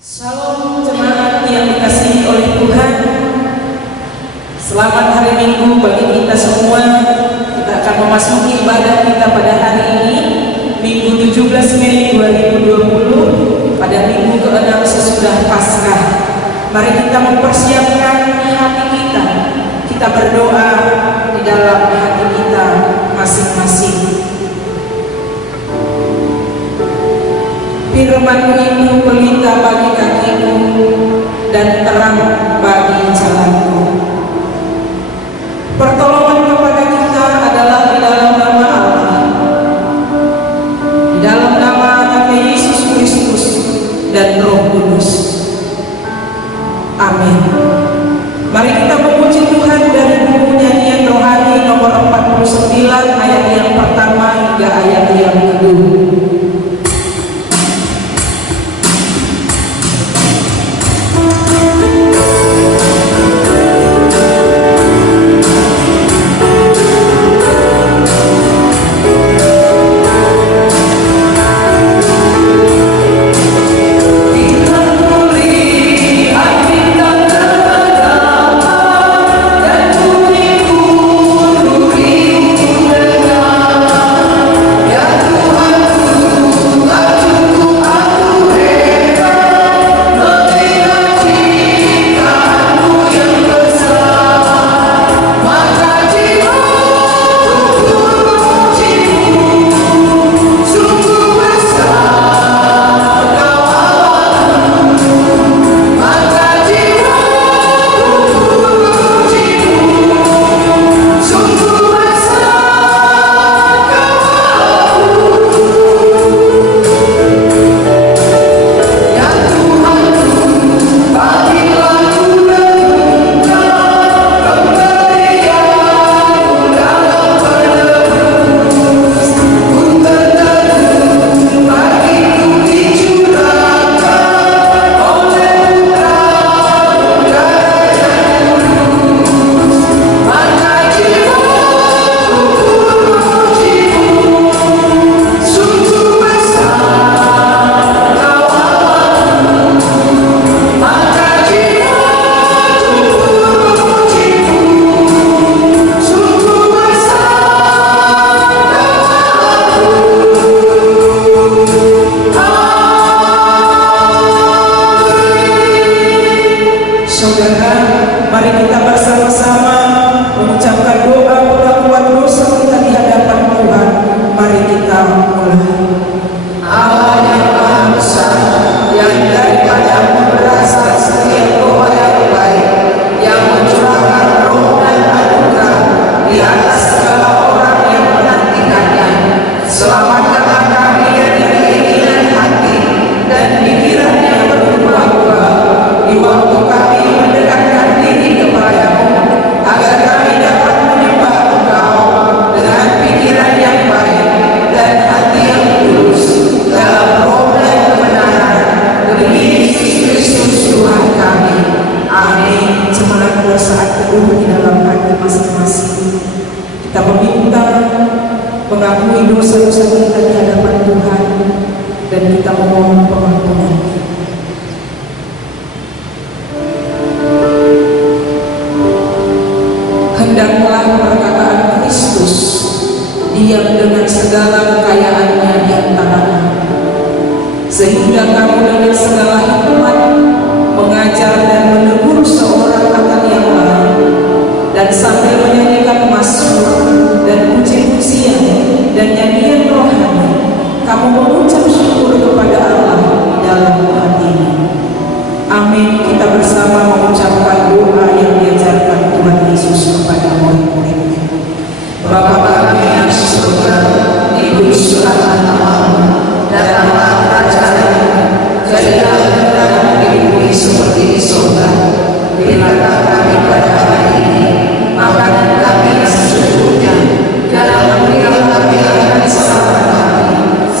Shalom jemaat yang dikasihi oleh Tuhan. Selamat hari Minggu bagi kita semua. Kita akan memasuki ibadah kita pada hari ini, Minggu 17 Mei 2020, pada minggu ke-6 sesudah Paskah. Mari kita mempersiapkan hati kita. Kita berdoa di dalam hati kita masing-masing. Firman-Mu itu pelita bagi kakiku dan terang bagi jalanku. Pertolongan kepada kita adalah di dalam nama Allah, di dalam nama Tuhan Yesus Kristus dan Roh Kudus. Amin. Mari kita memuji Tuhan dari buku nyanyian rohani nomor 49 ayat yang pertama hingga ayat yang kedua.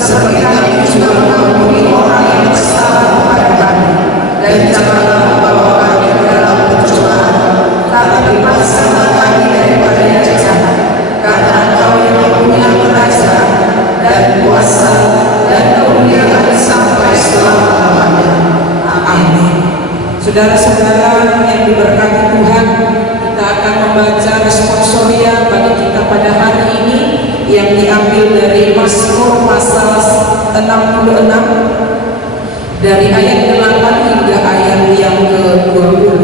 Seperti Saudara-saudara yang diberkati Tuhan, kita akan membaca responsoria bagi kita pada hari ini yang diambil dari Mazmur pasal 66 dari ayat 8 hingga ayat yang ke-20.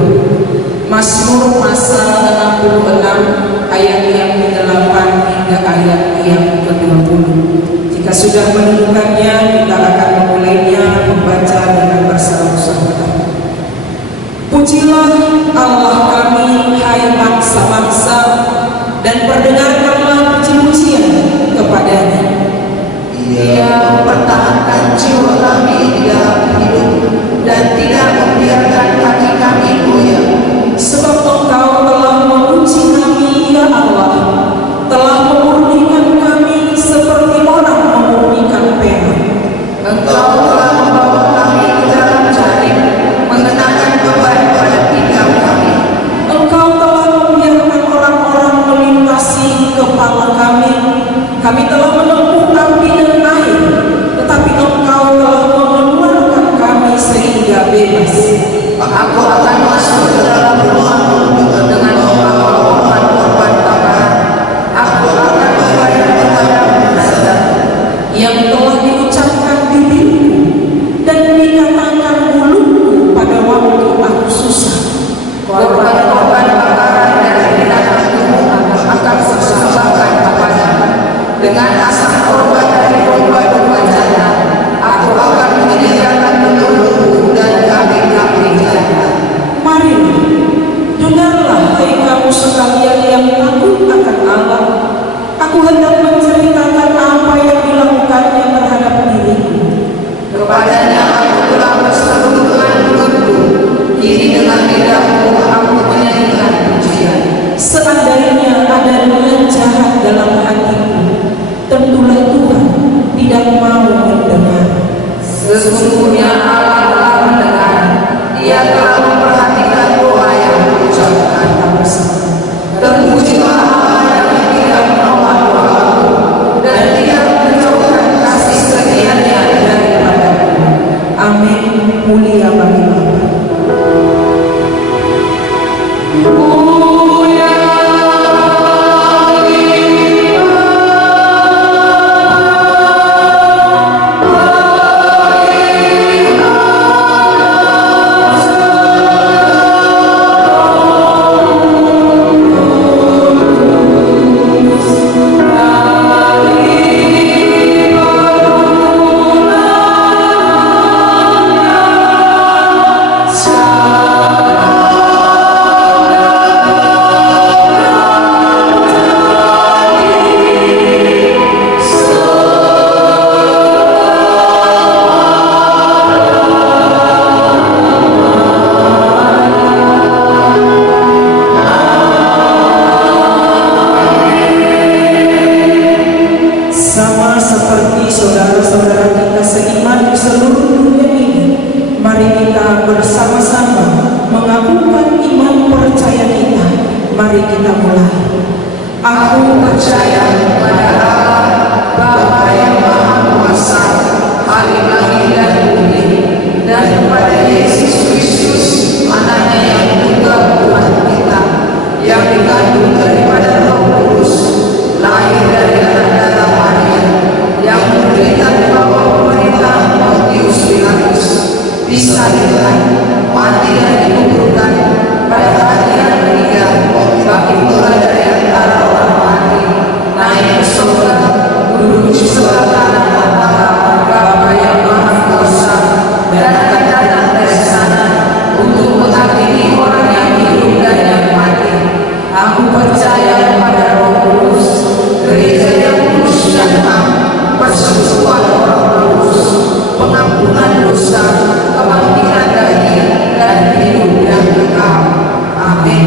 Mazmur pasal 66 ayat yang ke-8 hingga ayat yang ke-20. Jika sudah menemukannya, kita akan memulainya membaca dengan bersama-sama. Pujilah Allah kami, hai bangsa-bangsa, dan perdengarkanlah puji-pujian kepadanya. Ia mempertahankan jiwa kami di dalam hidup dan tidak membiarkan kaki kami goyah. Sebab Engkau telah menguji kami, ya Allah, telah memurnikan kami seperti orang memurnikan perak. Engkau telah membawa kami ke dalam jaring, mengenakan beban pada pinggang kami. Engkau telah membiarkan orang-orang melintasi kepala kami. Kami telah menempuh api dan air, tetapi Engkau telah mengeluarkan kami sehingga bebas. Aku akan masuk ke dalam rumah-Mu dengan membawa korban bakaran. Aku akan membayar kepadamu nazar yang telah diucapkan bibirku dan dikatakan mulutku pada waktu aku susah. korban-korban bakaran dari binatang tubuh akan kupersembahkan kepadamu. Dengan asap korban dari domba-domba jantan, aku akan menyediakan telurku dan kambing-kambing jantan. Mari, dengarlah hai kamu sekalian yang takut akan Allah. Aku hendak menceritakan apa yang dilakukannya terhadap diriku. Kepadanya aku telah berseru dengan mulutku, kini dengan lidahku aku menyanyikan pujian. Seandainya ada niat jahat dalam hatiku, tentulah Tuhan tidak mau mendengar. Sesungguhnya Allah telah mendengar, Dia telah memperhatikan doa yang diucapkan. Terpujilah Allah yang tidak menolak doaku dan tidak menjauhkan kasih setianya daripadaku. Amin. Mulia bagi Bapa. Sama seperti saudara-saudara kita seiman di seluruh dunia ini, mari kita bersama-sama mengakukan iman percaya kita. Mari kita mulai. Aku percaya kepada Allah, Bapa yang Maha Kuasa, Hakim langit dan bumi, dan kepada Yesus Kristus, Anaknya yang tunggal Tuhan kita, yang dikandung daripada Roh Kudus, lahir dari anak darah Maria, yang menderita di bawah pemerintahan Pontius Pilatus, disalibkan, mati dan dikuburkan, pada hari yang ketiga bangkit pula dari antara orang mati, naik ke surga, duduk di sebelah kanan Allah Bapa yang Maha Kuasa, dan akan datang dari sana untuk menghakimi orang yang hidup dan yang mati. Aku percaya kepada Roh Kudus, gereja yang kudus dan am, persekutuan orang kudus, pengampunan dosa, kebangkitan daging, dan hidup yang kekal. Amin.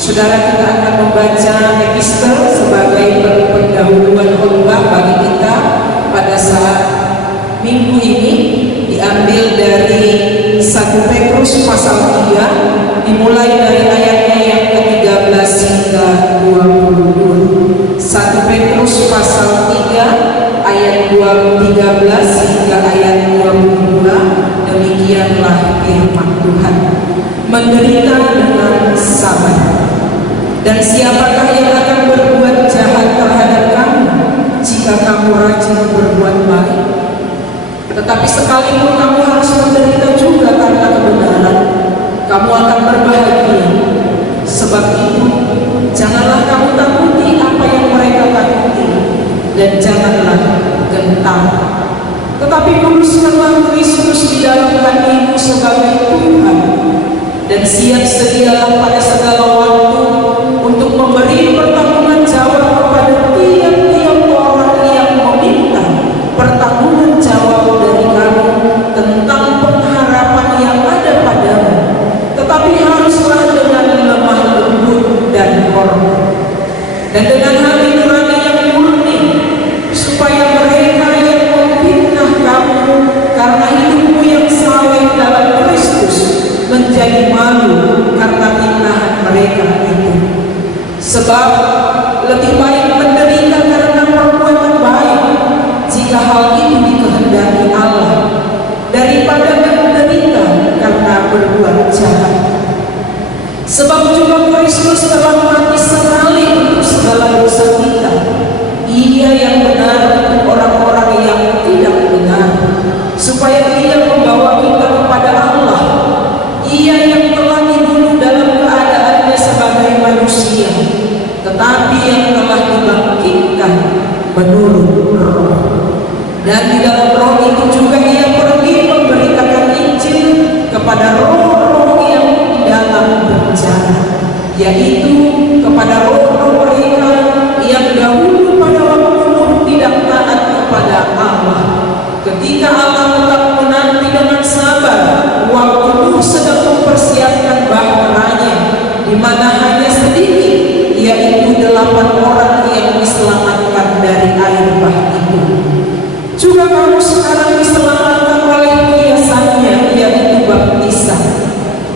Saudara, kita akan membaca epister sebagai pendahuluan khotbah bagi kita pada saat minggu ini, diambil dari 1 Petrus pasal 3, dimulai dari ayatnya yang ke-13 hingga 22. 1 Petrus pasal 3 ayat 13 hingga ayat 22. Demikianlah firman Tuhan. menderita dengan sabar. Dan siapakah yang akan berbuat jahat terhadap kamu jika kamu rajin berbuat baik? Tetapi sekalipun kamu harus menderita juga karena kebenaran, kamu akan berbahagia. Sebab itu, janganlah kamu takuti apa yang mereka takuti, dan janganlah gentar. Tetapi kuduskanlah Kristus di dalam hatimu sebagai Tuhan, dan siap sedialah pada segala waktu untuk memberi pertanggungan jawab kepada tiap-tiap orang yang meminta pertanggungan jawab dari kamu tentang pengharapan yang ada padamu, tetapi haruslah dengan lemah lembut dan hormat, dan dengan hati nurani yang murni, supaya mereka yang memfitnah kamu karena hidupmu yang saleh dalam Kristus menjadi malu karena fitnahan mereka itu. Sebab lebih baik menderita karena perbuatan baik, jika hal itu dikehendaki Allah, daripada menderita karena berbuat jahat. Sebab juga Kristus telah mati sekali untuk segala dosa kita, Ia yang benar untuk orang-orang yang tidak benar, supaya Ia membawa kita kepada Allah. Ia yang telah dibunuh dalam keadaannya sebagai manusia, tetapi yang telah dibangkitkan menurut Roh. Dan di dalam Roh itu juga Ia pergi memberitakan Injil kepada roh-roh yang di dalam penjara, yaitu kepada roh-roh mereka yang dahulu pada waktu Nuh tidak taat kepada Allah, ketika Allah tetap menanti dengan sabar waktu Nuh sedang mempersiapkan bahteranya, di mana hanya sedikit, yaitu 8 orang yang diselamatkan dari air bah itu. Juga kamu sekarang diselamatkan oleh biasanya, yaitu baptisan.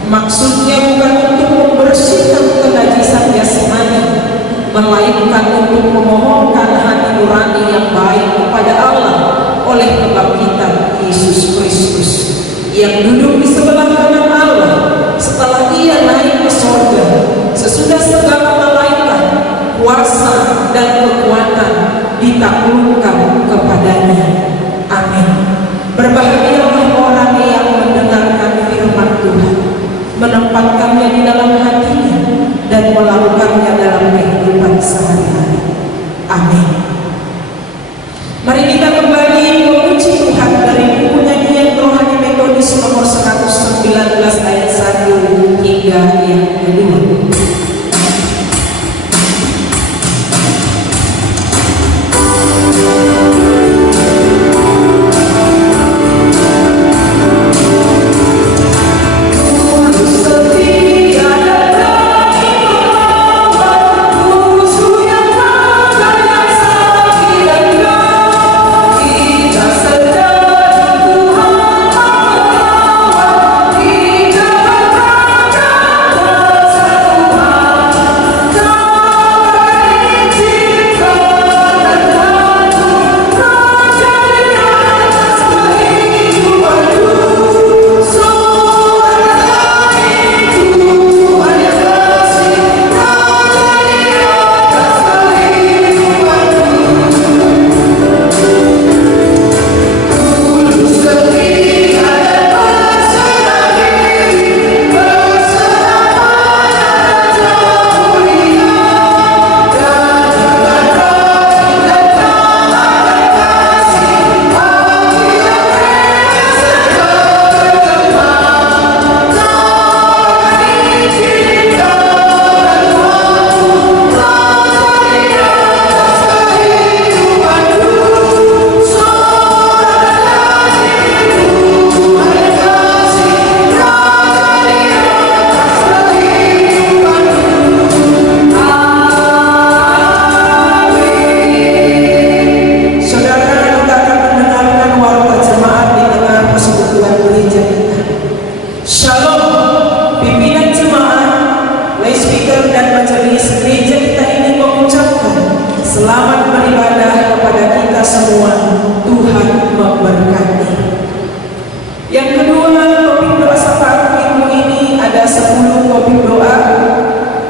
Maksudnya bukan untuk membersihkan kenajisan jasmani, melainkan untuk memohonkan hati nurani yang baik kepada Allah oleh kebangkitan Yesus Kristus, yang duduk di sebelah kanan Allah setelah Ia naik ke sorga, sesudah segala malaikat, kuasa dan kekuatan ditaklukkan kepadanya. Amin. Berbahagialah orang yang mendengarkan firman Tuhan, menempatkannya di dalam hatinya, dan melakukannya dalam kehidupan sehari-hari. Amin. Mari kita kembali memuji Tuhan dari buku nyanyian rohani Metodis nomor 119 ayat 1 hingga yang kedua.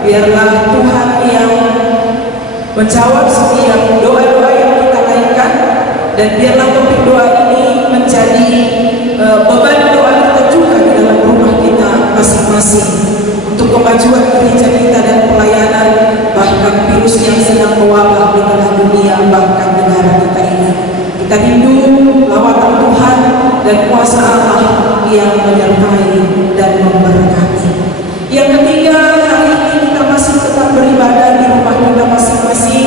biarlah Tuhan yang menjawab setiap doa-doa yang kita naikkan, dan biarlah topik doa ini menjadi beban doa kita juga di dalam rumah kita masing-masing untuk kemajuan gereja kita dan pelayanan, bahkan virus yang sedang mewabah di tengah dunia, bahkan negara kita ini. Kita rindu lawatan Tuhan dan kuasa Allah yang menyertai dan memberkati. Yang ketiga, hari ini kita masih tetap beribadah di rumah kita masing-masing,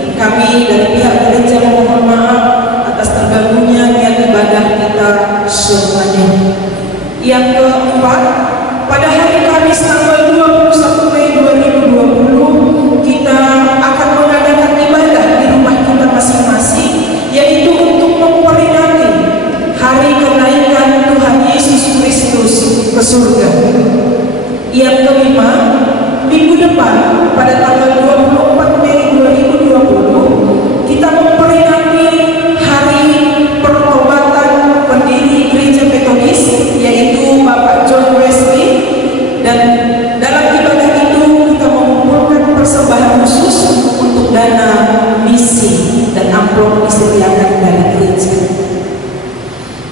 dan kami dari pihak gereja memohon maaf atas terganggunya niat ibadah kita semuanya. Yang keempat, pada hari Kamis tanggal 21 Mei 2020 kita akan mengadakan ibadah di rumah kita masing-masing, yaitu untuk memperingati hari kenaikan Tuhan Yesus Kristus ke surga. Yang kelima, minggu depan pada tanggal 24 Mei 2020 kita memperingati hari pertobatan pendiri Gereja Metodis, yaitu Bapak John Wesley, dan dalam ibadah itu kita mengumpulkan persembahan khusus untuk dana misi, dan amplop disediakan dari gereja.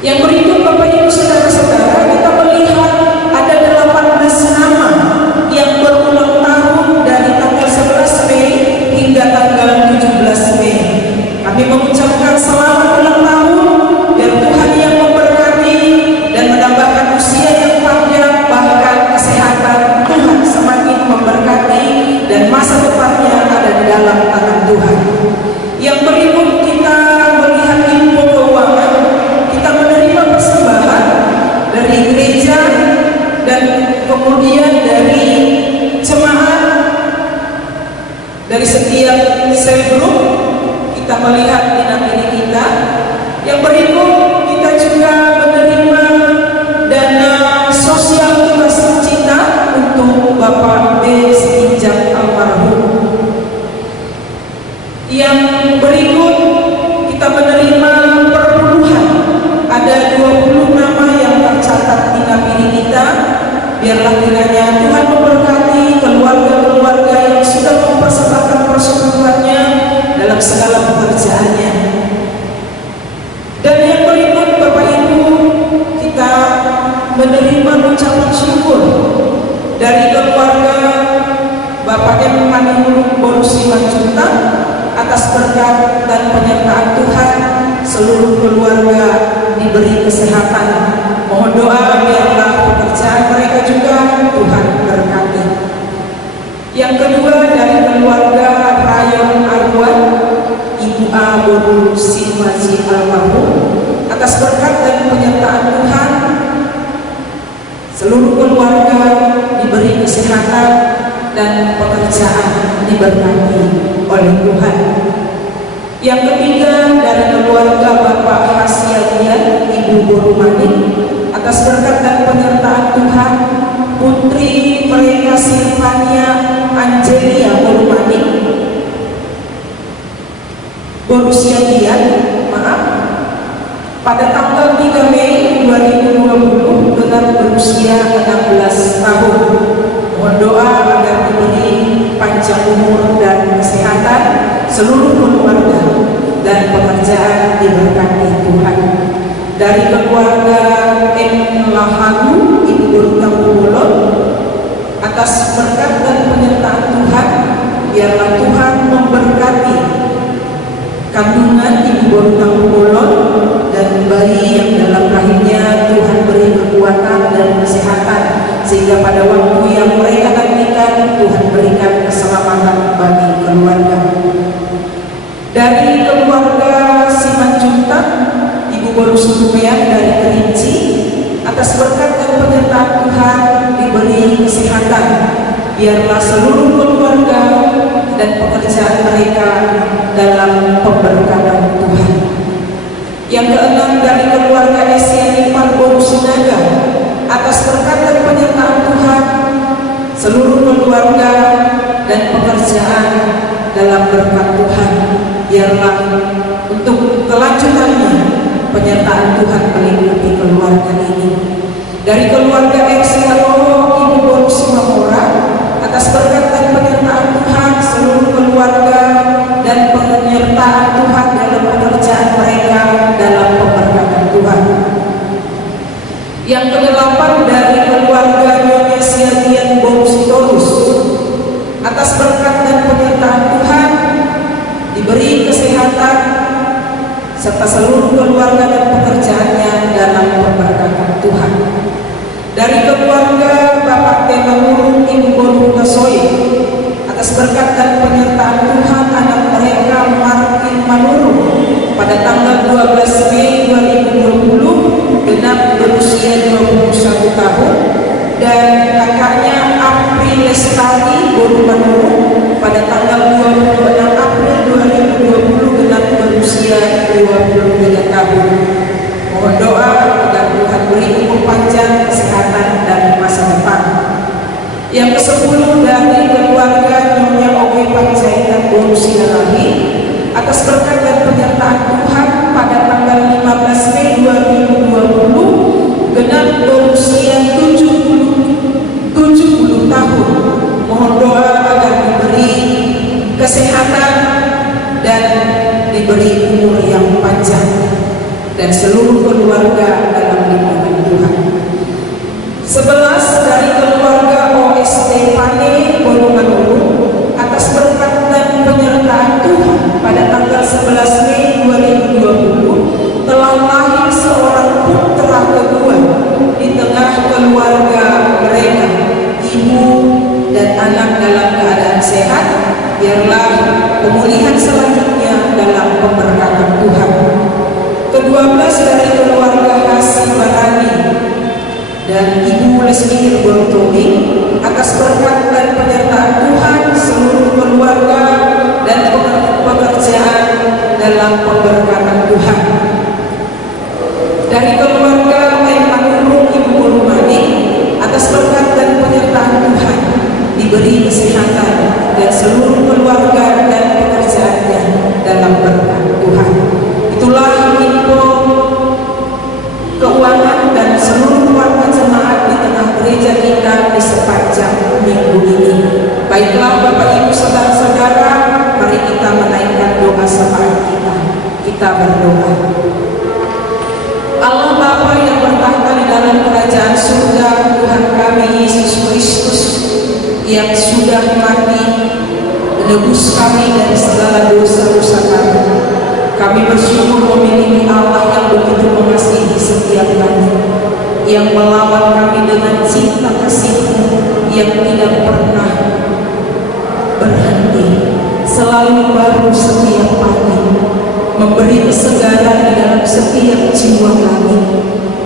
Yang berikut Bapak Ibu Saudara-saudara, kita melihat ada 18 nama yang berulang tahun dari tanggal 11 Mei hingga tanggal 17 Mei. Kami mengucapkan selamat ulang tahun, biar Tuhan yang memberkati dan menambahkan usia yang panjang, bahkan kesehatan Tuhan semakin memberkati, dan masa depannya ada di dalam tangan Tuhan. Yang berikut kita melihat info keuangan. Kita menerima persembahan dari gereja dan kemudian dari jemaat, dari setiap sel grup. Kita melihat dinamika kita. Yang berikut kita juga menerima dana sosial kita Cinta untuk Bapak B. Setinjak almarhum. Yang berikut kita menerima perpuluhan, ada 20 nama yang tercatat di napiri kita. Biarlah kiranya Tuhan memberkati keluarga-keluarga yang sudah mempersembahkan persekutuannya dalam segala pekerjaannya. Dan yang berikut Bapak Ibu, kita menerima ucapan syukur dari keluarga Bapak M. Manihuluk Borusi Manjunta atas berkat dan penyertaan Tuhan. Seluruh keluarga diberi kesehatan. Mohon doa biarlah pekerjaan mereka juga Tuhan berkati. Yang kedua, dari keluarga Rayon Arwan, Ibu A. Borusi Maji almarhum, atas berkat dan penyertaan Tuhan, seluruh keluarga diberi kesehatan dan pekerjaan diberkati oleh Tuhan. Yang ketiga, dari keluarga Bapak Hasyadian, Ibu Borumanik, atas berkat dan penyertaan Tuhan, Putri mereka Silvania Angelia Borumanik Borusiadian, pada tanggal 3 Mei 2020 dengan berusia 16 tahun. Mohon doa agar diberi panjang umur dan kesehatan seluruh keluarga, dan pekerjaan diberkati Tuhan. Dari keluarga M. Lahagu, Ibu Borutang Pulon, atas berkat dan penyertaan Tuhan, biarlah Tuhan memberkati kandungan Ibu Borutang Pulon dan bayi yang dalam rahimnya. Tuhan beri kekuatan dan kesehatan, sehingga pada waktu yang mereka nantikan Tuhan berikan keselamatan bagi keluarga. Dari keluarga Simanjunta, Ibu Borusi Tumean dari Kerinci, atas berkat dan penyertaan Tuhan diberi kesehatan. Biarlah seluruh keluarga dan pekerjaan mereka dalam pemberkatan Tuhan. Yang keenam, dari keluarga Esianipar Borusinaga, atas berkat dan penyertaan Tuhan, seluruh keluarga dan pekerjaan dalam berkat Tuhan. Biarlah untuk kelanjutannya penyertaan Tuhan meliputi keluarga ini. Dari keluarga Eksialoro, Ibu Borusi Mamora, atas berkat dan dan penyertaan Tuhan dalam pekerjaan mereka dalam pemberkatan Tuhan. Yang kedelapan, dari keluarga Nyonya Siagian Bonusitolus, atas berkat dan penyertaan Tuhan diberi kesehatan serta seluruh keluarga dan pekerjaannya dalam pemberkatan Tuhan. Dari keluarga Bapak Temangurung Ibu Bonukasoy, atas berkat dan penyertaan Tuhan anak mereka Martin Manurung pada tanggal 12 Mei 2020 genap berusia 21 tahun, dan kakaknya April Lestari Boru Manurung pada tanggal 26 April 2020 genap berusia 23 tahun. Mohon doa agar Tuhan beri umur panjang, kesehatan, dan masa depan. Yang ke-10, dari keluarga Nyonya Owe Panjaitan Bonusialahi, atas berkat dan penyertaan Tuhan pada tanggal 15 Mei 2020 genap berusia 70 tahun. Mohon doa agar diberi kesehatan dan diberi umur yang panjang, dan seluruh keluarga dalam lindungan Tuhan. 11, dari keluarga OST Pane Bonumanurung, atas berkat dan penyertaan Tuhan pada tanggal 11 Mei 2020 telah lahir seorang putra kedua di tengah keluarga mereka, ibu dan anak dalam keadaan sehat. Biarlah pemulihan selanjutnya dalam pemberkatan Tuhan. Ke-12, dari keluarga Kasih Barani dan Ibu Lesmir Bortomi, atas berkat dan penyertaan Tuhan seluruh keluarga dan pekerjaan dalam pemberkatan Tuhan. Dari keluarga Menmanurung Ibu Burumani, atas berkat dan penyertaan Tuhan diberi kesehatan dan seluruh keluarga dan pekerjaannya dalam berkat Tuhan. Itulah info keuangan dan seluruh warga jemaat di tengah gereja kita di sepanjang minggu ini. Baiklah Bapak Ibu saudara-saudara, mari kita menaikkan doa syafaat kita. Kita berdoa. Allah Bapa yang bertahta di dalam kerajaan surga, Tuhan kami Yesus Kristus yang sudah mati menebus kami dari segala dosa-dosa kami. Kami bersyukur memiliki Allah yang begitu mengasihi setiap kami, yang melawat kami dengan cinta kasih-Mu yang tidak pernah berhenti, selalu baru setiap pagi, memberi kesegaran di dalam setiap jiwa kami,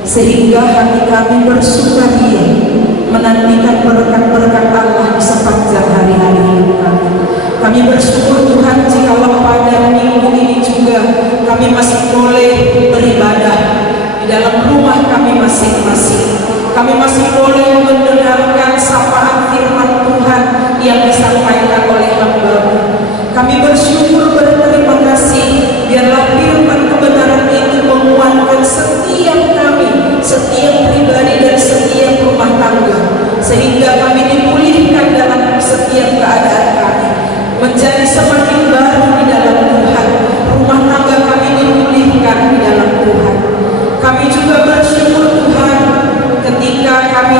sehingga hati kami bersukaria menantikan berkat-berkat Allah di sepanjang hari-hari hidup kami. Kami bersyukur Tuhan jikalau pada minggu ini juga kami masih boleh beribadah di dalam rumah kami masing-masing. Kami masih boleh mendengarkan sapaan firman Tuhan yang disampaikan oleh hamba-Mu. Kami bersyukur berterima kasih, biarlah firman kebenaran itu menguatkan setiap kami, setiap pribadi dan setiap rumah tangga, sehingga kami dipulihkan dalam setiap keadaan kami, menjadi semakin baru di dalam Tuhan. Rumah tangga kami dipulihkan di dalam Tuhan. Kami juga bersyukur Tuhan ketika kami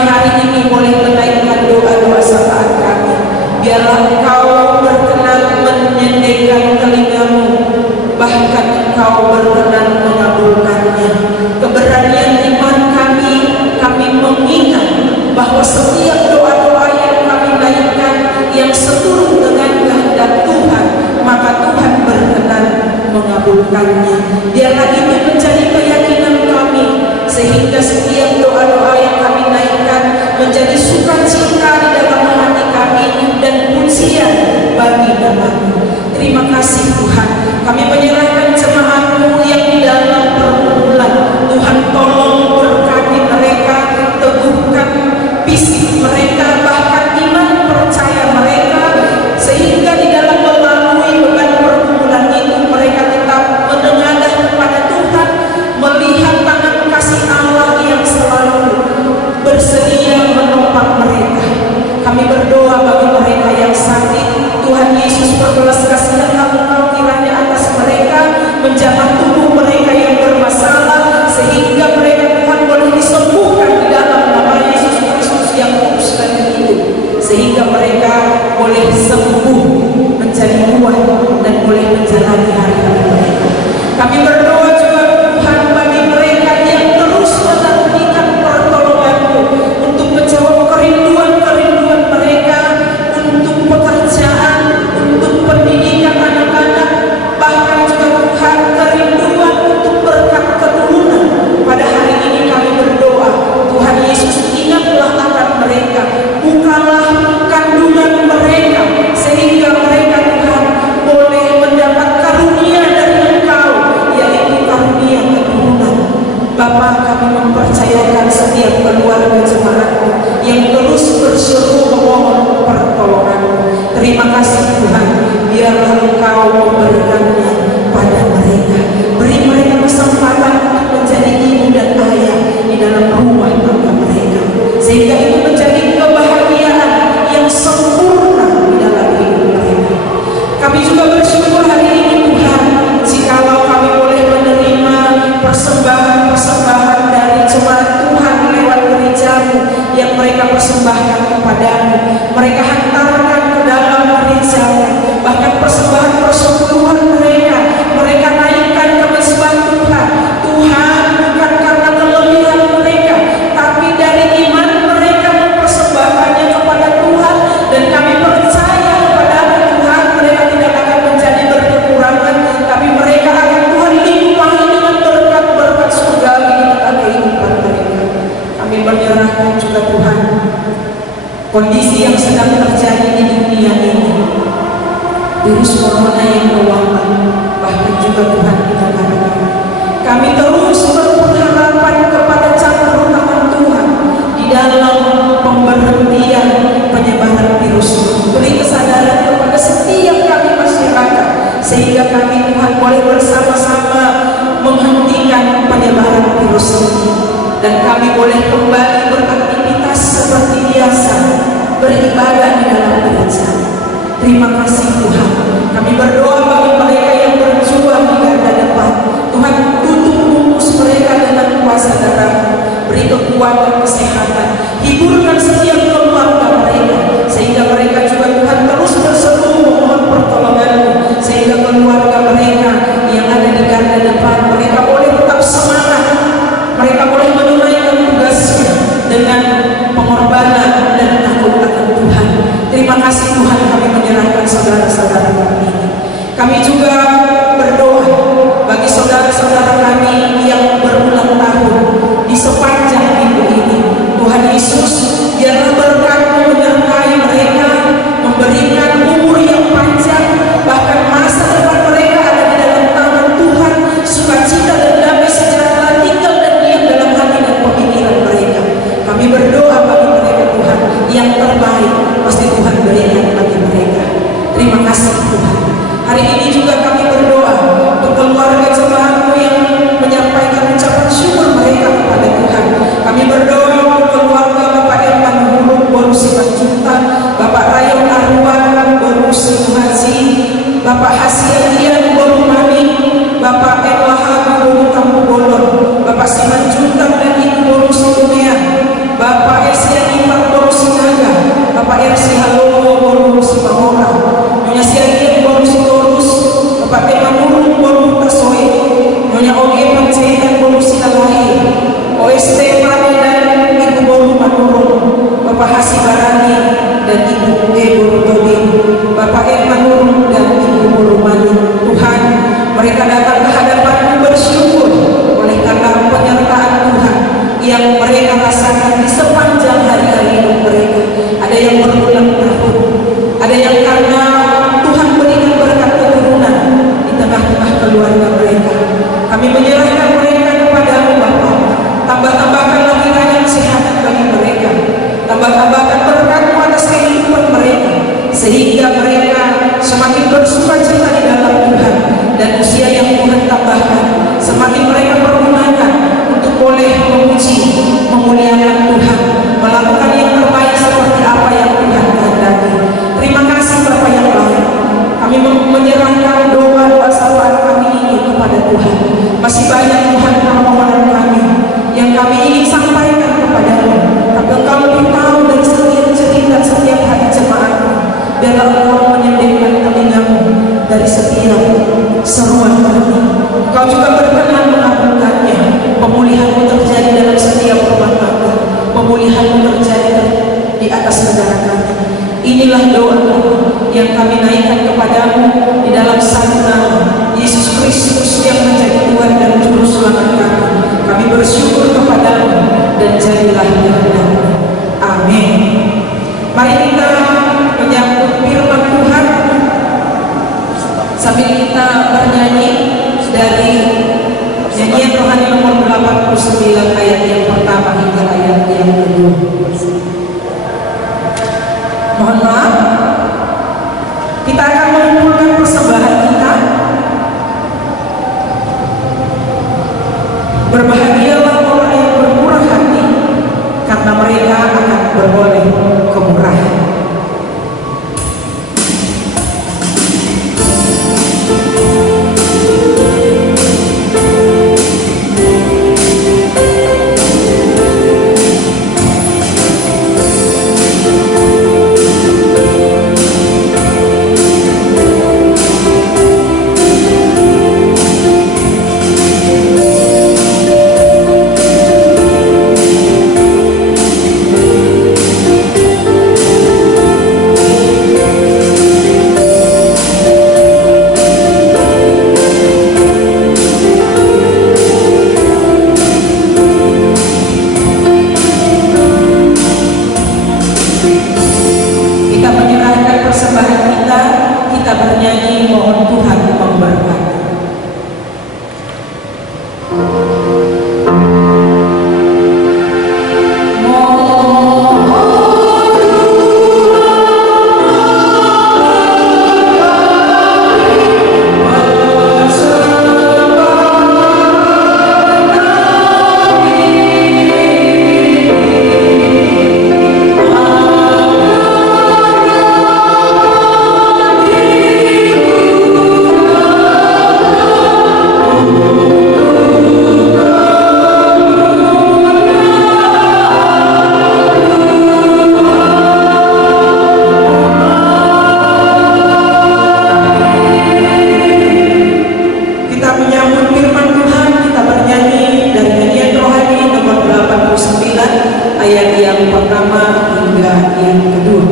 kami mempercayakan setiap keluarga jemaat yang terus berseru memohon pertolongan. Terima kasih Tuhan, biarlah Engkau memberikannya pada mereka. Beri mereka kesempatan untuk menjadi ibu dan ayah di dalam rumah tangga mereka, sehingga itu menjadi kebahagiaan yang sempurna di dalam hidup mereka. Kami juga bersyukur hari ini Tuhan, jikalau kami boleh menerima persembahan-persembahan dari jemaat Tuhan lewat gerejamu yang mereka persembahkan kepadamu. Mereka hantarkan ke dalam gerejamu, bahkan persembahan persekutuan mereka naikkan ke mezbah Tuhan. Tuhan, bukan karena kelebihan mereka, tapi dari iman mereka mempersembahkannya kepada Tuhan, dan kami percaya kepada Tuhan, mereka tidak akan menjadi berkekurangan, tapi mereka akan Tuhan limpahi dengan berkat-berkat surgawi di tengah kehidupan mereka. Kami menyerahkan juga Tuhan kondisi yang sedang terjadi di dunia ini, virus corona yang mewabah, bahkan juga Tuhan di negara kami. Kami terus berpengharapan kepada campur tangan Tuhan di dalam pemberhentian penyebaran virus. Beri kesadaran kepada setiap kami masyarakat, sehingga kami Tuhan boleh bersama-sama menghentikan penyebaran virus ini, dan kami boleh kembali beraktivitas seperti biasa, beribadah di dalam gereja. Terima kasih Tuhan. Kami berdoa bagi mereka yang berjuang di garda depan. Tuhan, tutup bungkus mereka dengan kuasa darah. Beri kekuatan, kesehatan, hiburkan setiap keluarga mereka, sehingga mereka juga Tuhan terus berseru memohon pertolongan-Mu, sehingga keluarga mereka yang ada di garda depan, mereka boleh tetap semangat, mereka boleh menunaikan tugasnya dengan pengorbanan dan takut akan Tuhan. Terima kasih Tuhan, kami menyerahkan saudara-saudara kami ini. Kami juga berdoa bagi saudara-saudara kami yang berulang tahun di sepanjang minggu ini. Tuhan Yesus, biarlah berkat-Mu menyertai mereka, memberikan umur yang panjang, bahkan masa depan mereka ada di dalam tangan Tuhan. Sukacita dan damai sejahtera tinggal dan diam dalam hati dan pemikiran mereka. Kami berdoa bagi mereka Tuhan, yang terbaik pasti Tuhan berikan bagi mereka. Terima kasih Tuhan. Hari ini juga kami berdoa untuk keluarga jemaat-Mu yang menyampaikan ucapan syukur mereka kepada Tuhan. Kami berdoa untuk keluarga Bapak Irman Huruk Boru Simanjuntak, Bapak Rayon Arwan Boru Simuhaji, Bapak Hasiadian Boru Mami, Bapak Erlaha Boru Tampu Bolon, Bapak Simanjuntak dan Ibu Boru Situmea, Bapak Esian Iman Boru Sinaga, Bapak Ersi Halowo Boru Simahora, Nyonya Siagian Boru Sitorus, Bapak Temanurung Boru Tasoe, Nyonya Oge Panjaitan Boru Sinalahi, OST Pani dan Ibu Boru Manurung, Bapak Hasibarani dan Ibu E Boru Tobing, Bapak Manurung dan Ibu Boru Mani. Tuhan, mereka datang ke hadapan-Mu bersyukur oleh karena penyertaan Tuhan yang mereka rasakan di sepanjang hari-hari hidup mereka. Ada yang berulang tahun, ada yang karena Tuhan berikan berkat keturunan di tengah-tengah keluarga mereka. Kami menyerahkan mereka kepada-Mu Bapa. Tambah-tambahkan lagi yang sehat bagi mereka, tambah-tambahkan berkat-Mu atas kehidupan mereka, sehingga mereka semakin bersukacita di dalam Tuhan, dan usia yang Tuhan tambahkan semakin mereka pergunakan untuk boleh memuji, memuliakan Tuhan, melakukan yang terbaik seperti apa yang Tuhan kehendaki. Terima kasih Bapa yang baik. Kami menyerahkan doa-doa sapaan kami ini kepada Tuhan. Masih banyak Tuhan permohonan kami yang kami ingin sampaikan kepada-Mu, tapi Engkau lebih tahu dari setiap cerita setiap hati jemaat. Biarlah Engkau menyediakan telinga-Mu dari setiap seruan kami. Engkau juga berkenan mengabulkannya. Pemulihan-Mu terjadi dalam setiap rumah tangga, pemulihan-Mu terjadi di atas negara kami. Inilah doa kami yang kami naikkan kepada-Mu di dalam satu nama, Yesus Kristus yang menjadi Tuhan dan Juru Selamat kami. Kami bersyukur kepada-Mu dan jadilah kehendak-Mu. Amin. Mari kita menyambut firman Tuhan sambil kita bernyanyi dari nyanyian rohani yang nomor 89 ayat yang pertama hingga ayat yang kedua. Mohon maaf, kita akan mengumpulkan persembahan kita. Berbahagialah orang yang bermurah hati, karena mereka akan beroleh kemurahan. Kita bernyanyi mohon Tuhan memberkati. Ayat yang pertama hingga yang kedua.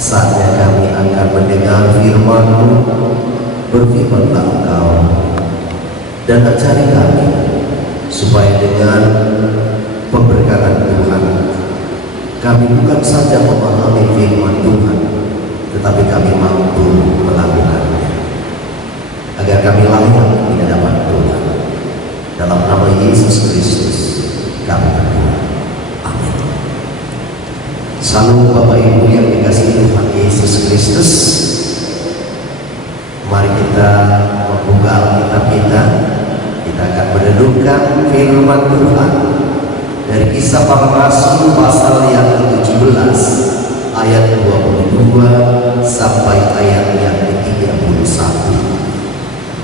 Saatnya kami akan mendengar firman-Mu, berfirmanlah Engkau dan ajari kami, supaya dengan pemberkatan Tuhan kami bukan saja memahami firman Tuhan, tetapi kami mampu melakukannya, agar kami layak di hadapan Tuhan. Dalam nama Yesus Kristus kami berdoa. Amin. Salam Bapak Ibu yang dikasihi Tuhan Yesus Kristus. Mari kita membuka Alkitab kita. Kita akan merenungkan firman Tuhan dari Kisah Para Rasul pasal yang ke-17 ayat 22 sampai ayat yang ke-31.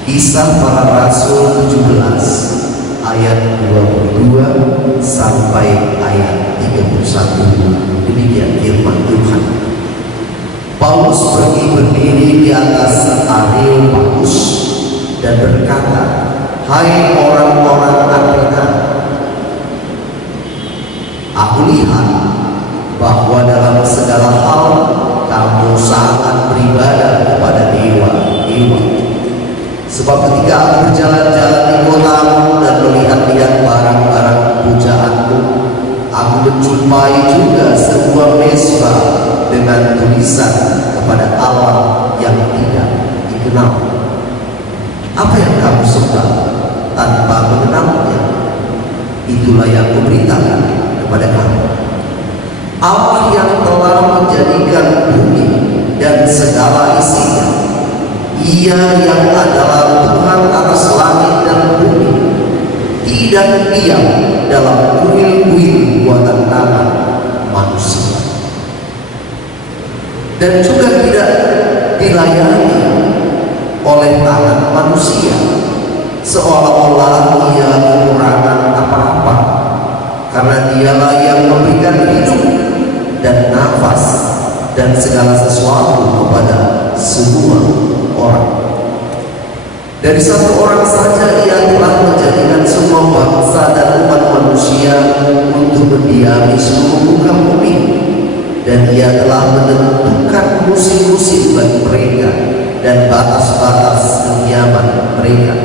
Kisah Para Rasul 17 ayat 22 sampai ayat 31. Demikian firman Tuhan. Paulus pergi berdiri di atas Areopagus dan berkata, "Hai orang-orang Athena, aku lihat bahwa dalam segala hal kamu sangat beribadah kepada dewa-dewa. Sebab ketika aku berjalan-jalan di kotamu dan melihat-lihat barang-barang pujaanmu, aku menjumpai juga sebuah mezbah dengan tulisan kepada Allah yang tidak dikenal. Apa yang kamu sembah tanpa mengenalnya? Itulah yang kuberitakan kepada kamu. Allah yang telah menjadikan bumi dan segala isinya, Ia yang adalah Tuhan atas langit dan bumi, tidak diam dalam kuil-kuil buatan tangan manusia, dan juga tidak dilayani oleh tangan manusia, seolah-olah Ia kekurangan apa-apa, karena Dialah yang memberikan hidup dan nafas dan segala sesuatu kepada semua orang. Dari satu orang saja Ia telah menjadikan semua bangsa dan umat manusia untuk mendiami seluruh muka bumi, dan Ia telah menentukan musim-musim bagi mereka dan batas-batas kediaman mereka,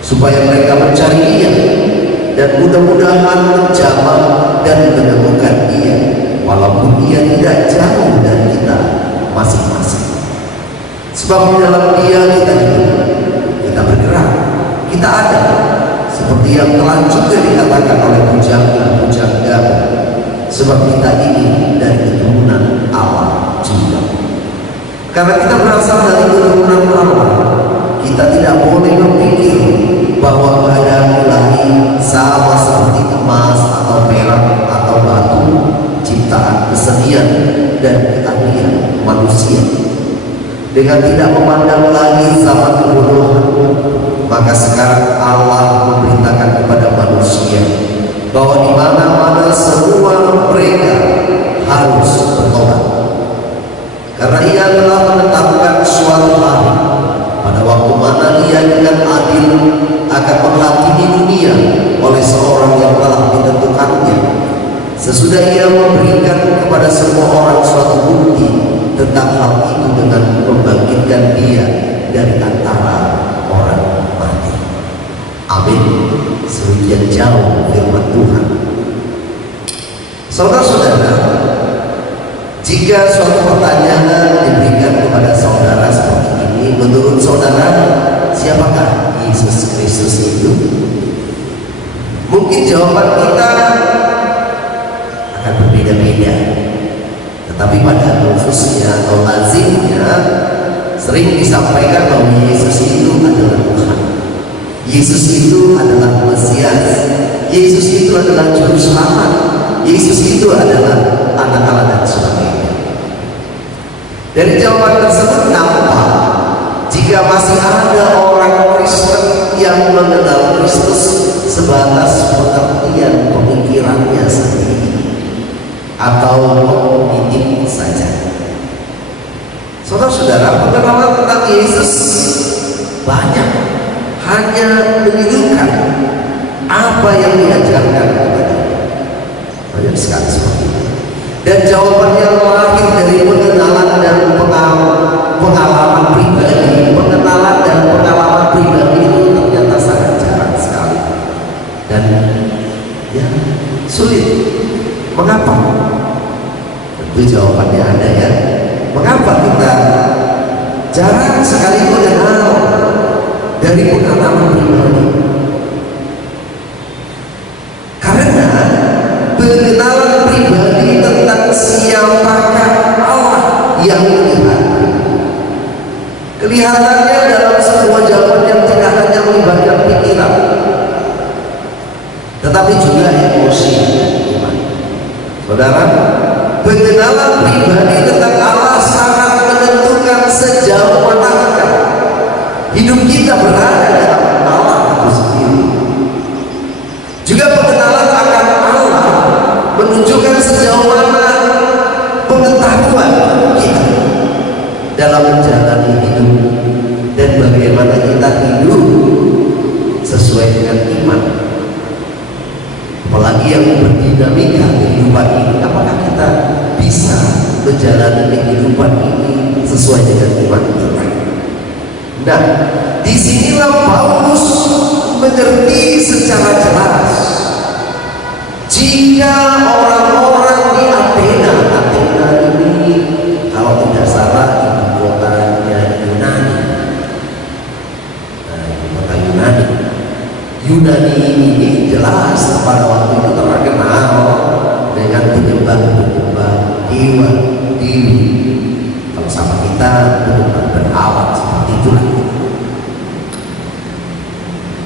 supaya mereka mencari Ia dan mudah-mudahan menjamah dan menemukan Ia, walaupun Ia tidak jauh dari kita masing-masing. Sebab di dalam Dia kita hidup, kita bergerak, kita ada, seperti yang telah juga dikatakan oleh pujangga-pujangga, sebab kita ini dari keturunan Allah juga. Karena kita berasal dari keturunan Allah, kita tidak boleh berpikir bahwa keadaan ilahi sama seperti emas atau perak atau batu, ciptaan kesenian dan keahlian manusia. Dengan tidak memandang lagi zaman kebodohan, maka sekarang Allah memberitakan kepada manusia bahwa di mana-mana semua mereka harus bertobat, karena Ia telah menetapkan suatu hari pada waktu mana Ia dengan adil akan menghakimi dunia oleh seorang yang telah ditentukannya, sesudah Ia memberikan kepada semua orang suatu bukti tentang hal itu dengan membangkitkan Dia dari antara orang mati. Amin. Sedemikian jauh firman Tuhan. Saudara-saudara, jika suatu pertanyaan diberikan kepada saudara seperti ini, menurut saudara siapakah Yesus Kristus itu? Mungkin jawaban kita akan berbeda-beda, tetapi pada khususnya atau lazimnya sering disampaikan bahwa Yesus itu adalah Tuhan, Yesus itu adalah Mesias, Yesus itu adalah Juru Selamat, Yesus itu adalah Anak Allah dan sebagainya. Dari jawaban tersebut nampak jika masih ada orang Kristen yang mengenal Kristus sebatas pengertian pemikirannya sendiri atau kognitif saja. Saudara-saudara, pengenalan tentang Yesus banyak, hanya menunjukkan apa yang diajarkan kepada banyak sekali seperti itu. Dan jawabannya lahir dari pengenalan dan pengalaman pribadi. Pengenalan dan pengalaman pribadi itu ternyata sangat jarang sekali dan ya sulit. Mengapa? Tentu jawabannya ada ya. Mengapa kita jarang sekali mengenal dari pengalaman pribadi? Karena pengenalan pribadi tentang siapakah Allah yang melihat, kelihatannya dalam sebuah jawaban yang tidak hanya melibatkan pikiran, tetapi juga emosi. Saudara, pengenalan pribadi tentang Allah sangat menentukan sejauh manakah hidup kita berada dalam Allah itu sendiri. Juga pengenalan akan Allah menunjukkan sejauh mana pengetahuan kita dalam menjalani hidup dan bagaimana kita hidup iman, apalagi yang berdinamika kehidupan ini. Apakah kita bisa menjalani kehidupan ini sesuai dengan iman kita? Nah, disinilah Paulus mengerti secara jelas jika orang-orang di Athena ini, kalau tidak salah ibu kotanya Yunani, ibu kota Yunani ini jelas pada waktu itu terkenal dengan penyembah dewa dewi. Kalau sama kita penyembah berhala seperti itulah.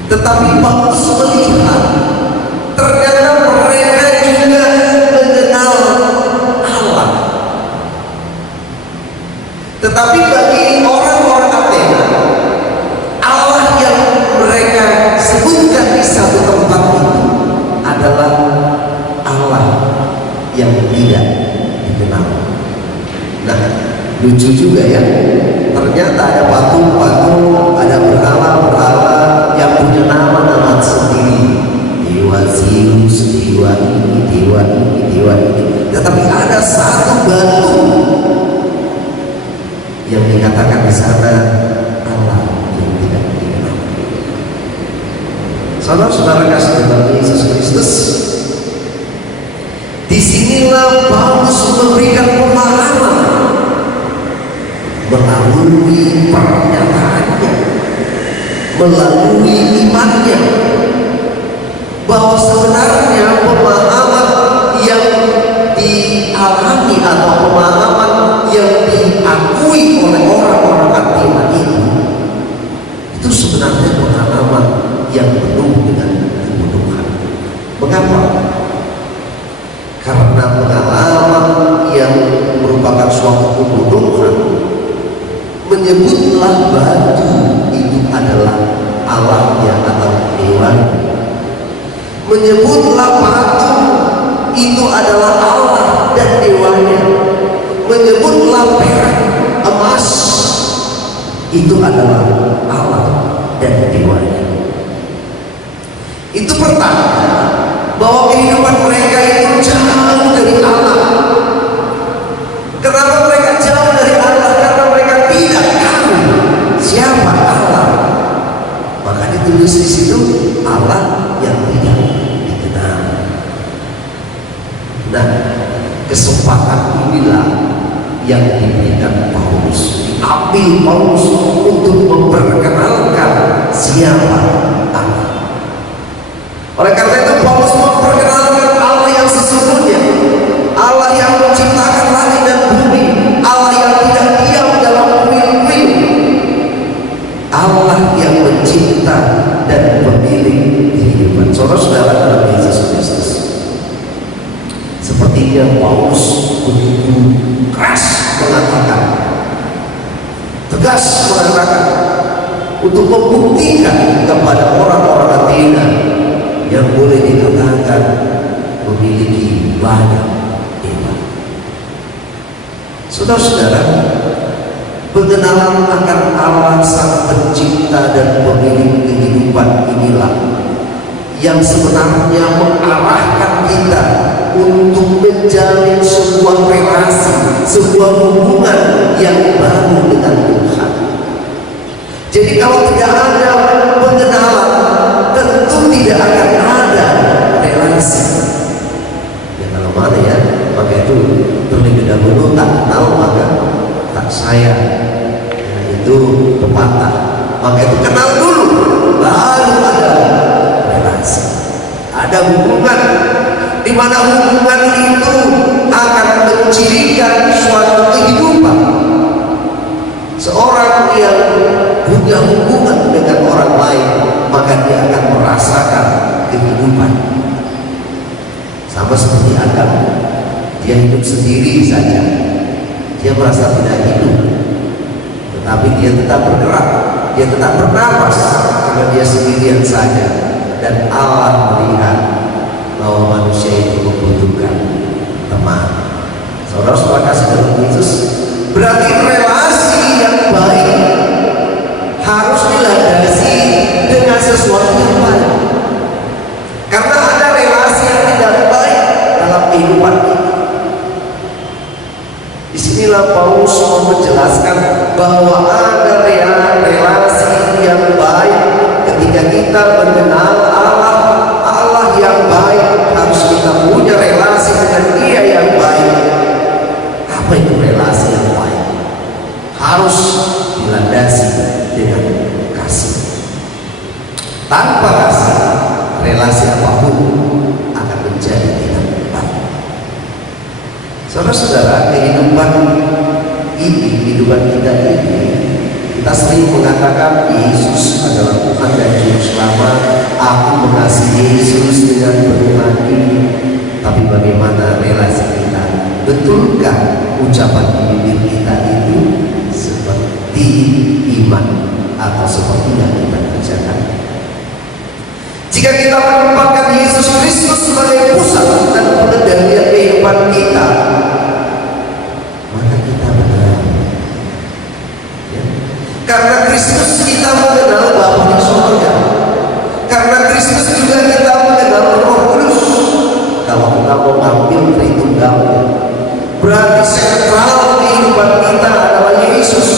Tetapi Paulus melihat ternyata mereka juga mengenal Allah. Tetapi bagi orang-orang Athena, Allah yang mereka sebutkan di satu tempat itu adalah Allah yang tidak dikenal. Nah, lucu juga ya, ternyata ada patung-patung, ada berhala-berhala yang punya nama-nama sendiri. Dewa Zeus, dewa ini, dewa ini, dewa ini. Tetapi ada satu batu yang dikatakan di sana Allah yang tidak dikenal. Saudara-saudara kasih dalam Yesus Kristus, disinilah Paulus memberikan pemahaman melalui pernyataannya, melalui imannya, bahwa sebenarnya pemahaman yang dialami atau pemahaman yang diakui oleh orang-orang Athena itu sebenarnya pengalaman yang penuh dengan kebodohan. Mengapa? Karena pengalaman yang merupakan suatu kebodohan menyebutlah batu itu adalah Allahnya atau dewa, menyebutlah patung itu adalah Allah dan dewanya, menyebutlah perak, emas itu adalah Allah dan dewanya. Itu pertanda bahwa kehidupan mereka itu jauh dari Allah. Kenapa mereka jauh dari Allah? Karena mereka tidak tahu siapa Allah. Maka ditulis di situ Allah yang tidak dikenal. Nah, kesempatan inilah yang diberikan Paulus, diambil Paulus untuk memperkenalkan siapa Allah. Oleh karena itu Paulus memperkenalkan Allah yang sesungguhnya, Allah yang menciptakan langit dan bumi, Allah yang tidak diam dalam kuil-kuil, Allah yang mencipta dan pemilik kehidupan. Saudara-saudara dalam Yesus Kristus, sepertinya Paulus begitu keras mengatakan, tegas mengatakan, untuk membuktikan kepada orang-orang Athena yang boleh dikatakan memiliki banyak dewa. Saudara-saudara, pengenalan akan Allah sang pencipta dan pemilik kehidupan inilah yang sebenarnya mengarahkan kita untuk menjalin sebuah relasi, sebuah hubungan yang baru dengan Tuhan. Jadi kalau tidak ada pengenalan, tentu tidak akan ada relasi. Ya kalau mana ya, maka itu terlebih dahulu tak kenal maka tak sayang. Ya, itu pepatah. Maka itu kenal dulu, baru ada relasi, ada hubungan, di mana hubungan itu akan mencirikan suatu kehidupan. Seorang yang punya hubungan dengan orang lain, maka dia akan merasakan kehidupan. Sama seperti Adam, dia hidup sendiri saja, dia merasa tidak hidup, tetapi dia tetap bergerak, dia tetap bernapas karena dia sendirian saja. Dan Allah melihat bahwa manusia itu membutuhkan teman. Saudara-saudara kasih dalam Yesus, berarti relasi yang baik harus dilandasi dengan sesuatu yang baik. Saudara-saudara, kehidupan kita ini, kita sering mengatakan Yesus adalah Tuhan dan Juru Selamat. Aku mengasihi Yesus dengan penuh hati. Tapi bagaimana relasi kita? Betulkah ucapan di bibir kita itu seperti iman atau seperti yang kita kerjakan? Jika kita menempatkan Yesus Kristus sebagai pusat dan pengendalian kehidupan kita, maka kita benar. Ya. Karena Kristus kita mengenal Bapa di surga. Karena Kristus juga kita mengenal Roh Kudus. Kalau kita mau ngambil Tritunggalnya, berarti sentral kehidupan kita adalah Yesus.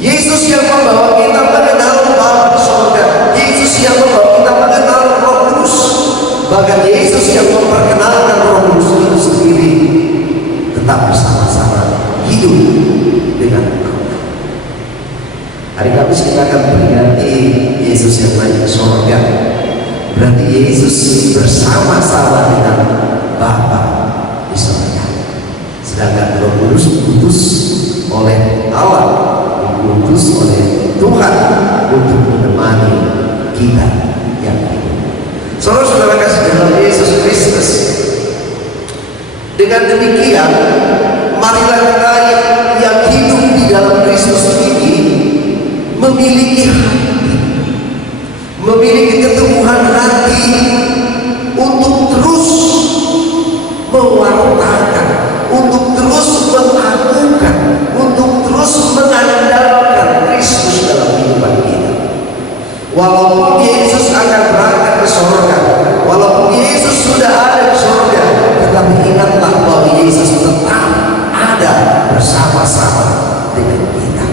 Yesus yang membawa kita mengenal Bapa di surga. Yesus yang membawa kita mengenal Roh Kudus. Bahkan Yesus yang memperkenalkan Roh Kudus itu sendiri tetap bersama-sama hidup dengan engkau. Hari Kamis kita akan memperingati Yesus yang naik ke surga. Berarti Yesus bersama-sama dengan Bapa di surga. Sedangkan Roh Kudus diutus oleh Allah, diutus oleh Tuhan untuk menemani kita yang hidup. Saudara-saudara kasih dalam Yesus Kristus. Dengan demikian, marilah kita yang hidup di dalam Kristus ini memiliki hati, memiliki keteguhan hati untuk terus mewartakan, untuk terus mengakukan, untuk terus mengandalkan Kristus dalam kehidupan kita. Walaupun Yesus akan berangkat ke surga, walaupun Yesus sudah ada di surga, tetapi ingatlah bahwa Yesus tetap ada bersama-sama dengan kita.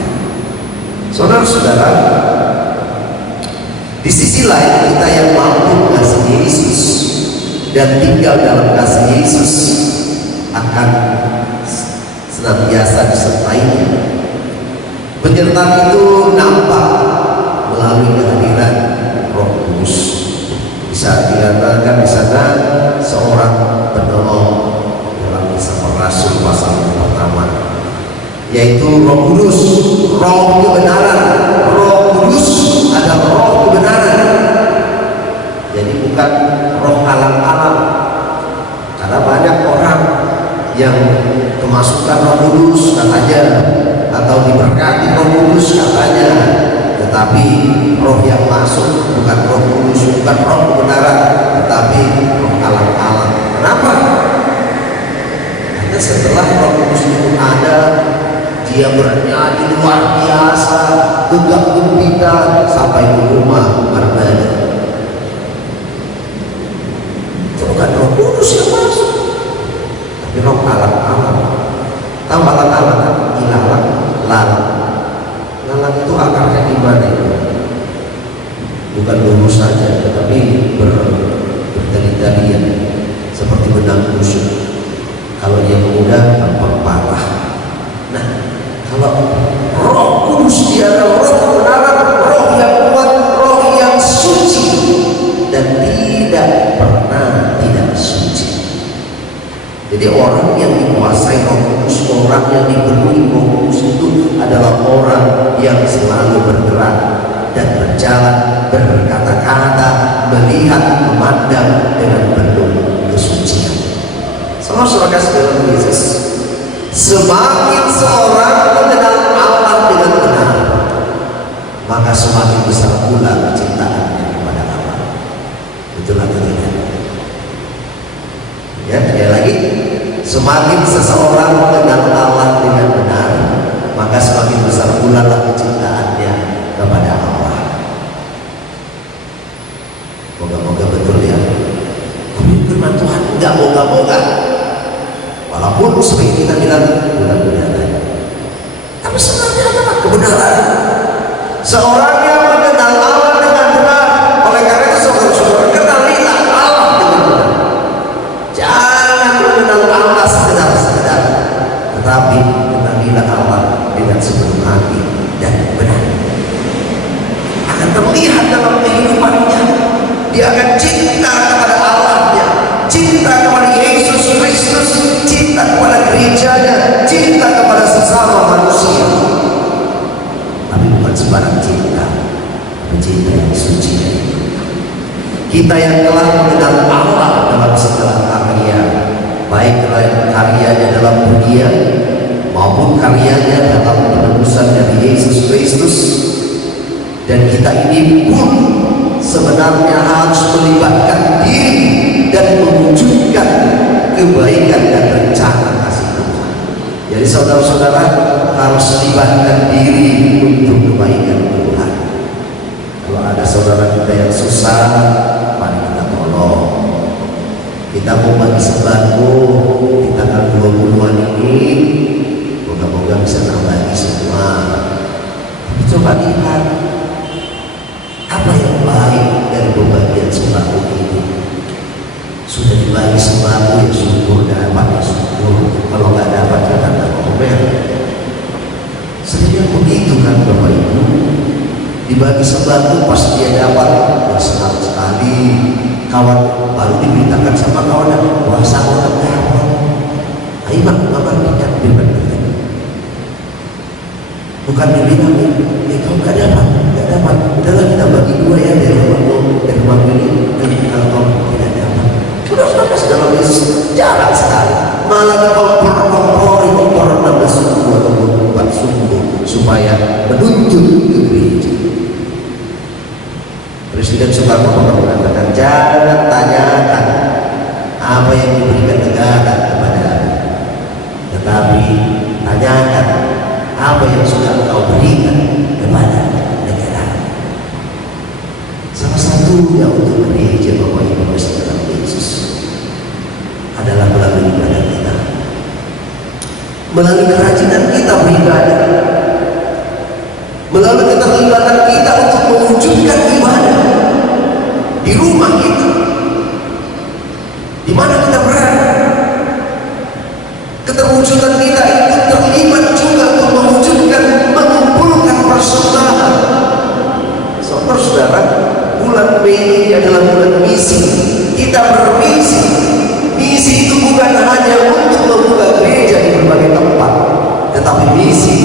Saudara-saudara, di sisi lain kita yang mampu mengasihi Yesus dan tinggal dalam kasih Yesus akan senantiasa disertainya. Penyertaan itu nampak melalui kehadiran Roh Kudus. Bisa dikatakan di sana seorang penolong dalam Kisah Para Rasul pasal yang pertama, yaitu Roh Kudus, Roh kebenaran. Roh Kudus adalah Roh kebenaran. Jadi bukan roh alam-alam. Karena banyak orang yang kemasukan Roh Kudus katanya, atau diberkati Roh Kudus katanya, tetapi roh yang masuk bukan Roh Kudus, bukan roh kebenaran, tetapi roh alam-alam. Kenapa? Karena setelah Roh Kudus itu ada, dia bernyanyi luar biasa, gegap gempita sampai ke rumah berbeda. Itu bukan Roh Kudus yang masuk, tapi roh alam-alam. Tahu alam-alam? Ilalang, lalang. Lalang itu akarnya di mana itu? Bukan lurus saja, tetapi bertali-talian seperti benang kusut. Kalau dia mudah, gampang patah. Nah, kalau Roh Kudus dia adalah roh kebenaran, roh yang kuat, roh yang suci dan tidak pernah tidak suci. Jadi orang yang dikuasai Roh Kudus, orang yang dipenuhi Roh Kudus itu adalah orang yang selalu bergerak dan berjalan, berkata-kata, melihat, memandang dengan penuh kesucian. Saudara-saudara kasih dalam Yesus, semakin seorang mengenal Allah dengan benar, maka semakin besar pula kecintaannya kepada Allah. Betul atau tidak? Ya, sekali lagi, semakin seseorang mengenal Allah dengan benar, maka semakin besar pula kecintaannya kepada Allah. Moga-moga betul ya. Firman Tuhan enggak moga-moga. Walaupun sering kita bilang mudah-mudahan, tapi sebenarnya adalah kebenaran. Seorang yang mengenal Allah dengan benar, oleh karena itu saudara-saudara, kenalilah Allah dengan benar. Jangan mengenal Allah sekedar-sekedar, tetapi kenalilah Allah dengan sepenuh hati dan benar. Akan terlihat dalam kehidupannya, dia akan cinta kepada Allah-nya, cinta kepada Yesus Kristus, Kita yang telah mengenal Allah dalam segala karya, baik karyanya dalam dunia maupun karyanya dalam penebusan dari Yesus Kristus. Dan kita ini pun sebenarnya harus melibatkan diri dan mewujudkan kebaikan dan rencana kasih Tuhan. Jadi saudara-saudara harus libatkan diri untuk kebaikan Tuhan. Kalau ada saudara kita yang susah, mari kita tolong. Kita mau bagi sembako di tanggal 20-an ini, moga-moga bisa terbagi semua. Tapi coba lihat apa yang baik dari pembagian sembako ini. Sudah dibagi sembako ya syukur, dapat ya syukur. Kalau nggak dapat ya kata ngomel. Sering begitu kan Bapak Ibu. Dibagi sembako pas dia dapat ya senang sekali. Kawan baru diberitakan sama kawannya, wah sama dapat. Ayo mama tidak bilang bukan dibilang, kau nggak dapat, udahlah kita bagi dua ya dari rumah ini. Kalau kau tidak dapat, sudah dalam Yesus jarang sekali. Malah kalau kompor 16 suku atau 24 suku supaya menuntut ke gereja. Presiden Soekarno pernah mengatakan, jangan tanyakan apa yang diberikan negara kepada, tetapi tanyakan apa yang sudah kau berikan kepada negara. Salah satunya untuk gereja Bapak Ibu dalam Yesus adalah melalui ibadah kita, melalui kerajinan kita beribadah, melalui keterlibatan kita untuk mewujudkan ibadah di rumah kita, di mana kita berada. Keterwujudan kita itu terlibat juga untuk mewujudkan, mengumpulkan persembahan. Saudara-saudara, bulan Mei adalah bulan misi. Kita bermisi. Misi itu bukan hanya untuk membuka gereja di berbagai tempat, tetapi misi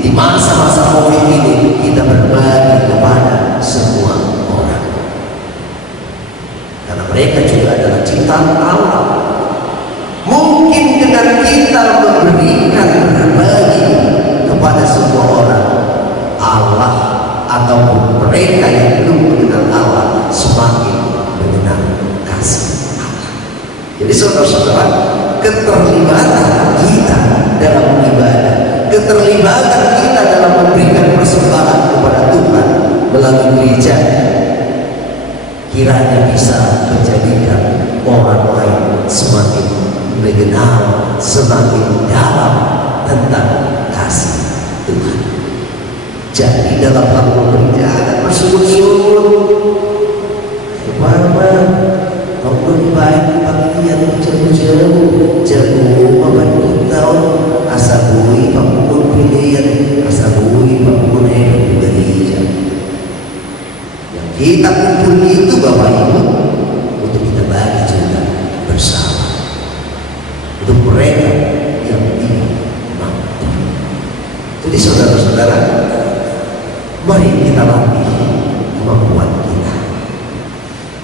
di masa-masa COVID ini kita berbagi kepada semua orang, karena mereka juga adalah ciptaan Allah. Mungkin dengan kita memberikan, berbagi kepada semua orang, Allah ataupun mereka yang belum mengenal Allah semakin mengenal kasih Allah. Jadi saudara-saudara, keterlibatan kita dalam ibadah, keterlibatan kita dalam memberikan persembahan kepada Tuhan melalui gereja, kiranya bisa menjadikan orang lain semakin mengenal, semakin dalam tentang kasih Tuhan. Jadi dalam hal pekerjaan bersyukur-syukur, Mama, kau lebih baik pakaian jauh-jauh, paman kita, asabui pakun pilihan, asabui pakun yang gereja. Yang kita kumpul itu Bapak Ibu untuk kita bagi juga bersama, untuk mereka yang tidak mampu. Jadi saudara-saudara, mari kita latih kemampuan kita.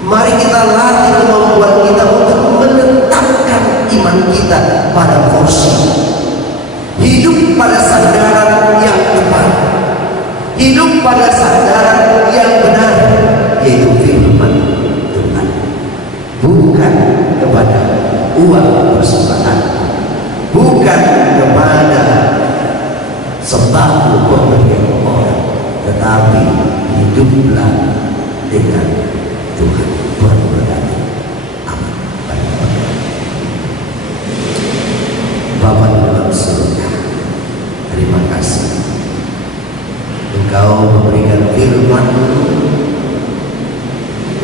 Mari kita latih kemampuan kita untuk menetapkan iman kita pada porsi. Hidup pada sandaran yang tepat, hidup pada sandaran yang benar, yaitu firman Tuhan, bukan kepada uang persembahan, bukan kepada sembako pemberian orang, tetapi hiduplah dengan Tuhan. Tuhan berkati. Amin. Bapa di dalam surga, terima kasih Engkau memberikan firman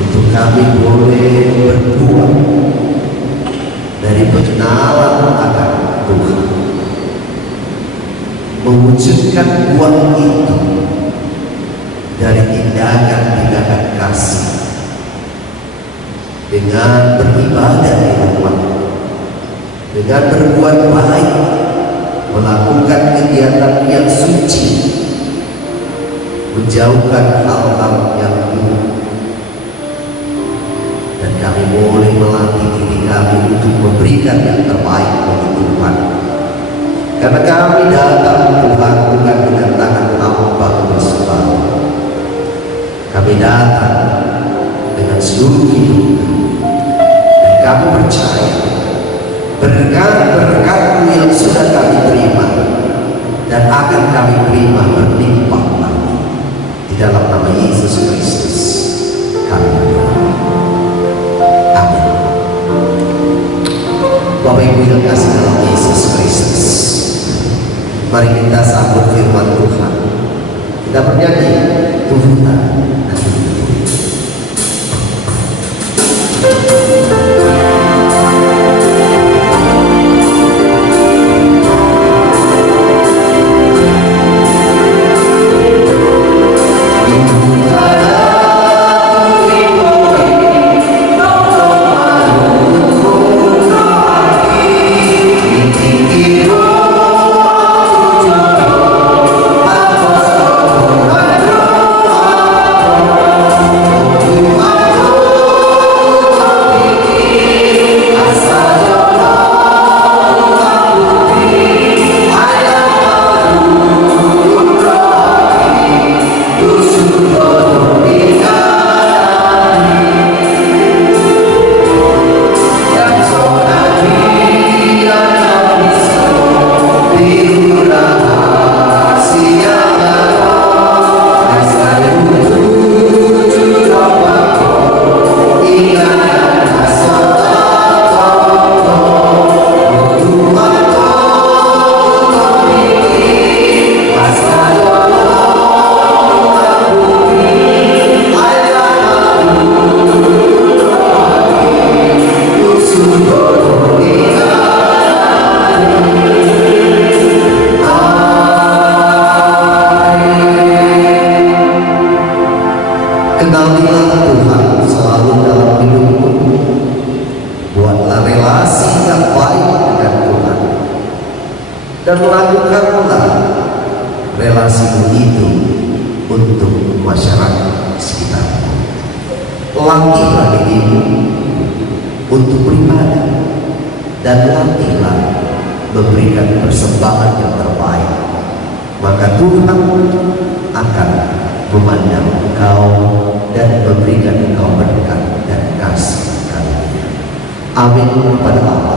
untuk kami boleh berbuat dari pengenalan akan Tuhan, mewujudkan buah itu dari tindakan-tindakan kasih, dengan beribadah di rumah, dengan berbuat baik, melakukan kegiatan yang suci, menjauhkan hal-hal yang buruk. untuk memberikan yang terbaik bagi Tuhan. Karena kami datang Tuhan bukan dengan tangan hamba bersuara. Kami datang dengan seluruh hidup dan kami percaya berkat-berkat-Mu yang sudah kami terima dan akan kami terima berlimpah lagi. Di dalam nama Yesus Kristus kami berdoa. Amin. Bapak Ibu yang kasih dalam Yesus Kristus, mari kita sambut firman Tuhan. Kita bernyanyi Tuhan dan kenalilah Tuhan selalu dalam hidupmu. Buatlah relasi yang baik dengan Tuhan dan lakukanlah relasimu itu untuk masyarakat sekitarmu. Latihlah dirimu untuk beribadah dan latihlah memberikan persembahan yang terbaik, maka Tuhan akan memandang engkau dan memberikan engkau berkat dan kasih karunia. Amin pada Allah.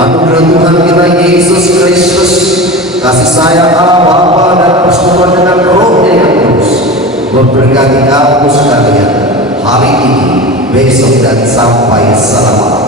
Anugerah Tuhan kita Yesus Kristus, kasih sayang Allah Bapa dan persekutuan dengan Roh-Nya yang kudus memberkati kamu sekalian hari ini, besok dan sampai selama